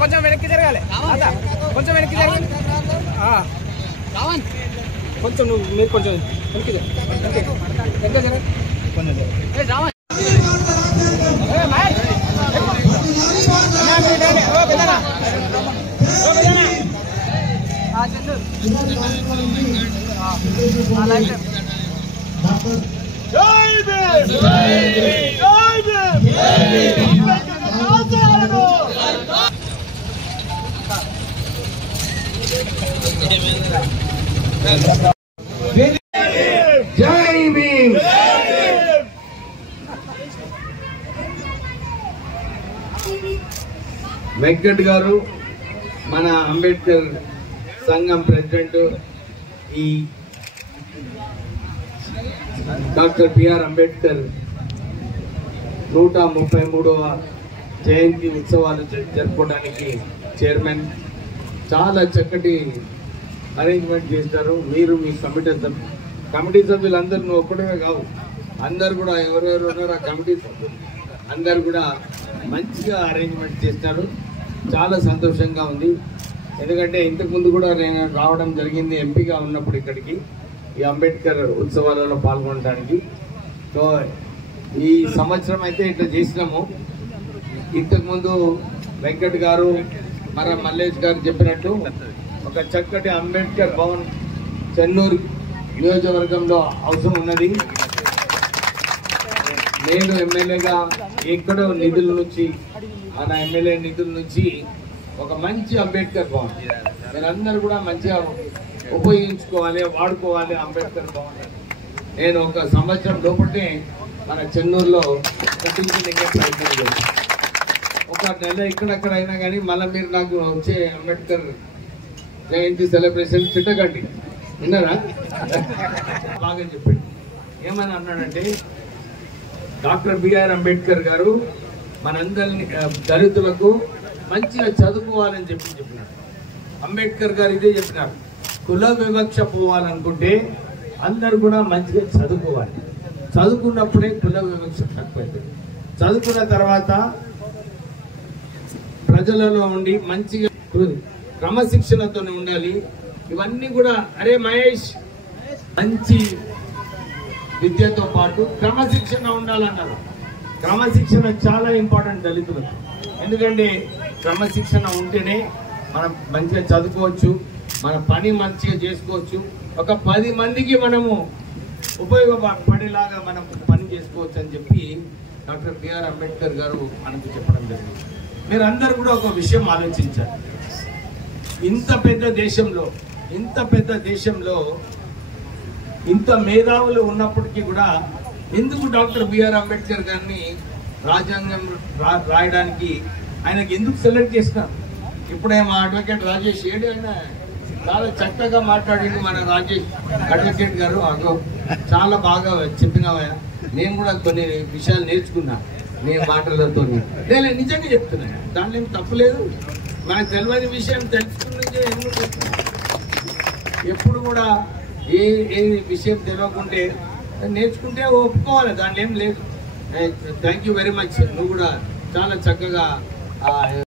కొంచెం వెనక్కి జరగాలి, కొంచెం వెనక్కి జరగాలి, కొంచెం నువ్వు మీరు కొంచెం వెనక్కి జరగాలి కొంచెం జై భీమ్. వెంకట్ గారు మన అంబేద్కర్ సంఘం ప్రెసిడెంట్, ఈ డాక్టర్ బిఆర్ అంబేద్కర్ 133వ జయంతి ఉత్సవాలు జరుపుకోవడానికి చైర్మన్. చాలా చక్కటి అరేంజ్మెంట్ చేస్తారు. మీరు మీ కమిటీ సభ్యులందరూ నువ్వు ఒక్కడే కావు, అందరు కూడా ఎవరెవరు ఉన్నారో ఆ కమిటీ సభ్యులు అందరు కూడా మంచిగా అరేంజ్మెంట్ చేస్తారు. చాలా సంతోషంగా ఉంది. ఎందుకంటే ఇంతకుముందు కూడా నేను రావడం జరిగింది ఎంపీగా ఉన్నప్పుడు ఇక్కడికి ఈ అంబేద్కర్ ఉత్సవాలలో పాల్గొనడానికి. సో ఈ సంవత్సరం అయితే ఇట్లా చేసినాము. ఇంతకుముందు వెంకట్ గారు మన మల్లేష్ గారు చెప్పినట్టు ఒక చక్కటి అంబేద్కర్ భవన్ చెన్నూరు నియోజకవర్గంలో అవసరం ఉన్నది. నేను ఎమ్మెల్యేగా ఎక్కడో నిధుల నుంచి, మన ఎమ్మెల్యే నిధుల నుంచి ఒక మంచి అంబేద్కర్ భవన్ మీరందరూ కూడా మంచిగా ఉపయోగించుకోవాలి, వాడుకోవాలి అంబేద్కర్ భవన్. నేను ఒక సంవత్సరం లోపలనే మన చెన్నూరులో కట్టించడానికి ప్రయత్నం చేస్తాను. ఒక నెల ఇక్కడక్కడ అయినా కానీ మళ్ళీ మీరు నాకు వచ్చే అంబేద్కర్ జయంతి సెలబ్రేషన్ చిట్టగండి విన్నారా? బాగా చెప్పాడు. ఏమని అన్నాడంటే డాక్టర్ బిఆర్ అంబేద్కర్ గారు మనందరినీ దళితులకు మంచిగా చదువుకోవాలని చెప్పినారు. అంబేద్కర్ గారు ఇదే చెప్పినారు, కుల వివక్ష పోవాలనుకుంటే అందరు కూడా మంచిగా చదువుకోవాలి. చదువుకున్నప్పుడే కుల వివక్ష తక్కువైంది. చదువుకున్న తర్వాత ప్రజలలో ఉండి మంచిగా క్రమశిక్షణతో ఉండాలి. ఇవన్నీ కూడా అరే మహేష్ మంచి విద్యతో పాటు క్రమశిక్షణ ఉండాలన్నారు. క్రమశిక్షణ చాలా ఇంపార్టెంట్ దళితులకు. ఎందుకంటే క్రమశిక్షణ ఉంటేనే మనం మంచిగా చదువుకోవచ్చు, మన పని మంచిగా చేసుకోవచ్చు, ఒక 10 మందికి మనము ఉపయోగపడేలాగా మనం పని చేసుకోవచ్చు అని చెప్పి డాక్టర్ బిఆర్ అంబేద్కర్ గారు మనకు చెప్పడం జరిగింది. మీరందరూ కూడా ఒక విషయం ఆలోచించారు. ఇంత పెద్ద దేశంలో ఇంత మేధావులు ఉన్నప్పటికీ కూడా ఎందుకు డాక్టర్ బిఆర్ అంబేద్కర్ గారిని రాజ్యాంగం రాయడానికి ఆయనకి ఎందుకు సెలెక్ట్ చేసినారు? ఇప్పుడే మా అడ్వకేట్ రాజేష్ ఏడు ఆయన చాలా చక్కగా మాట్లాడింది. మన రాజేష్ అడ్వకేట్ గారు అగో చాలా బాగా చెప్పినావా. నేను కూడా కొన్ని విషయాలు నేర్చుకున్నా నీ మాటలతో. నేను నిజంగా చెప్తున్నా, దాంట్లో ఏం తప్పులేదు. మనకు తెలియని విషయం తెలుసుకున్నదే ఎప్పుడు కూడా ఏ విషయం తెలియకుంటే నేర్చుకుంటే ఒప్పుకోవాలి, దాంట్లో ఏం లేదు. Thank you very much. నువ్వు కూడా చాలా చక్కగా